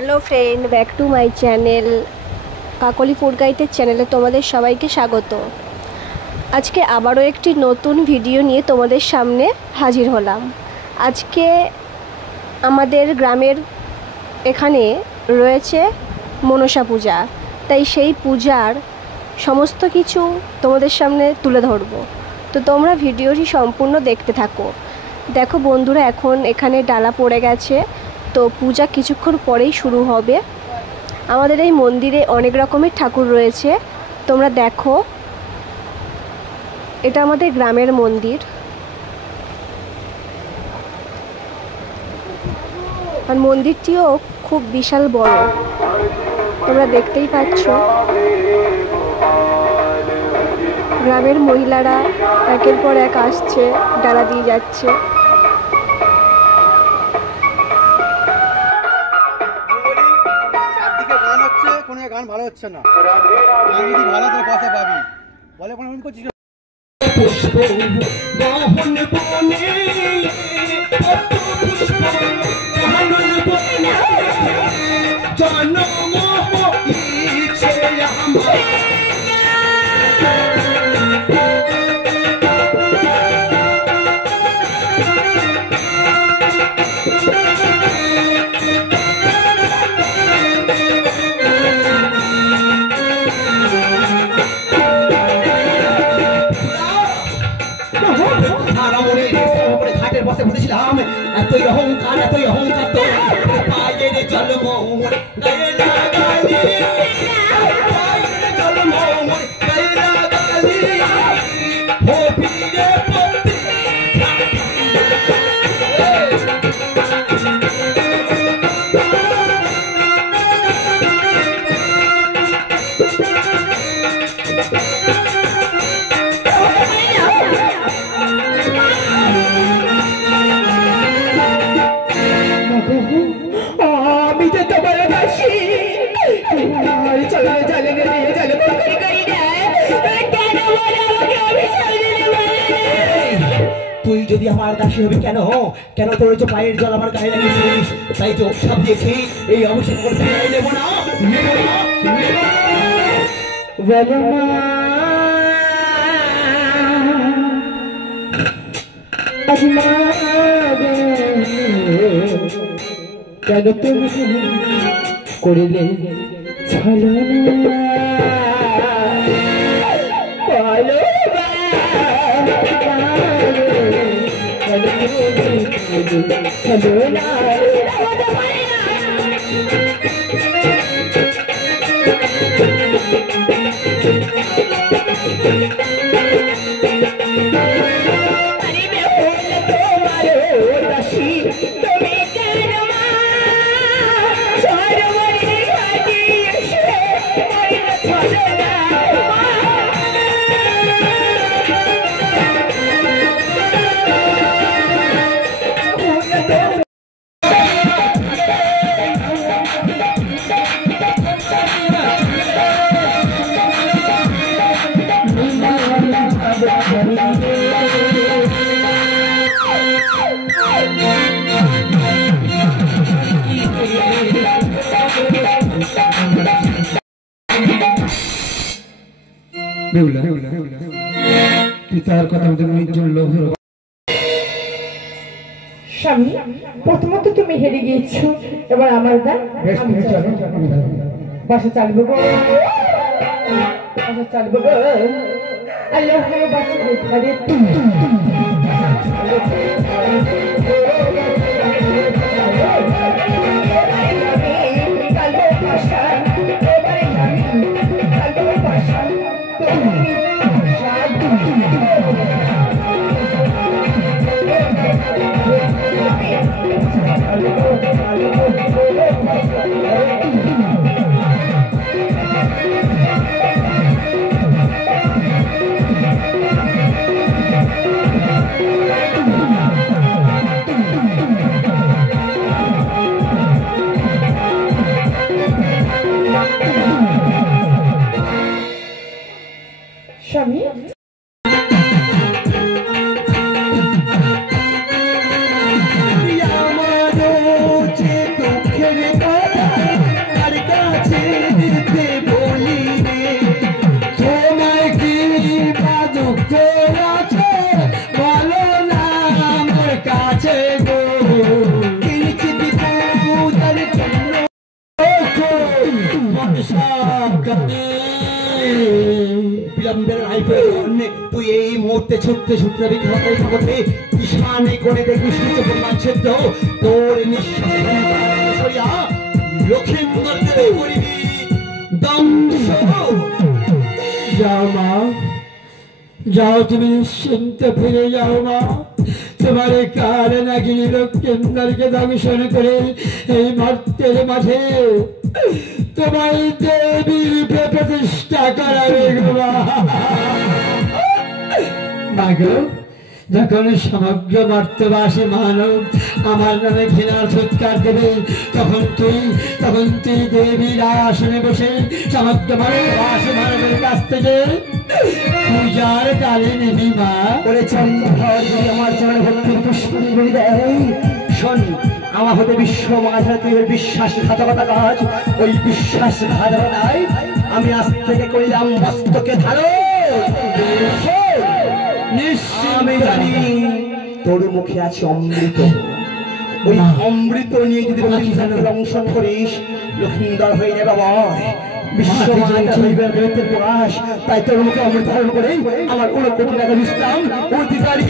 Hello friend, back to my channel Kakoli food গাইডের চ্যানেলে তোমাদের সবাইকে স্বাগত। আজকে আবারও একটি নতুন ভিডিও নিয়ে তোমাদের সামনে হাজির হলাম। আজকে আমাদের গ্রামের এখানে রয়েছে মনসা পূজা, তাই সেই পূজার সমস্ত কিছু তোমাদের সামনে তুলে ধরব। তো তোমরা ভিডিওটি সম্পূর্ণ দেখতে থাকো। দেখো বন্ধুরা, এখন এখানে ডালা পড়ে গেছে, তো পূজা কিছুক্ষণ পরেই শুরু হবে। আমাদের এই মন্দিরে অনেক রকমের ঠাকুর রয়েছে, তোমরা দেখো। এটা আমাদের গ্রামের মন্দির, আর মন্দিরটিও খুব বিশাল বড়, তোমরা দেখতেই পাচ্ছ। গ্রামের মহিলারা একের পর এক আসছে, ডালা দিয়ে যাচ্ছে। গান ভালো হচ্ছে না, গান যদি ভালো তো পয়সা পাবি। বলে কোন ফোন করছিস? পুষ্প বাহন বনে পুষ্প বাহন বনে জনম ইচ্ছে আমার। বসে বসেছিলাম, এতই অহংকার তো পায়ের জল মোর গায়ে লাগালি, পায়ের জল মোর গায়ে লাগালি, ও ফিরে পড়তে তুই যদি আমার দাসী হবি কেন কেন তোর যে পায়ের জল আমার গায়ে লাগিয়েছিস, তাই তো অভিশাপ দিয়েছি এই অভিশাপ করতে নেব না। কেন তুমি করিলে ছলনা পিতার কথা স্বামী, প্রথমত তুমি হেরে গিয়েছো, এবার আমার গান বাসা চালবো গো, বাসা চালবো গো। আল্লাহ বাসা ঘরে স্বামী। আমার যে দুঃখের কথা বিলম্বের আইপনে তুই এই মুহূর্তে ছুটতে ছুটতে বিঘ্নতে জগতে ঈশানে করে দেখবি সূর্যপূর্ণা ছেদ্র তোর নিঃশ্বাস লক্ষ্মীন্দরকে করিবি দংশ। যাও মা, যাও তুমি নিশ্চিন্ত ফিরে যাও মা। তোমার কারণ নাগিনী লক্ষ্মীন্দরকে দংশন করে এই মর্তের মাঝে তোমার দেবী রূপে প্রতিষ্ঠা করাবে গো মা গো। যখন সমগ্র মর্তবাসী মানব আমার নামে ঘৃণার সৎকার দেবে, তখন তুই দেবীর আসনে বসে সমগ্র মর্তবাসী মানবের কাছ থেকে পূজার ডালে নিবি মা। ওরে চন্দ্রধর যদি আমার চরণে ভক্তির পুষ্পাঞ্জলি দেয়, শোন আমার হতে বিশ্ব মাঝারে বিশ্বাসঘাতকতা কাজ, ওই বিশ্বাসঘাতকতায় আমি আজ থেকে করিলাম মস্তকে ধারণ। আমি জানি তোর মুখে আছে অমৃত, ওই অমৃত নিয়ে যদি লক্ষ্মীন্দরকে দংশন করিস, লক্ষ্মীন্দর হয়ে যাবে আমার বিশ্ব প্রকাশ। তাই তোর মুখে অমৃত ধারণ করে আমার 1 কোটি টাকা ইসলাম অধিকারী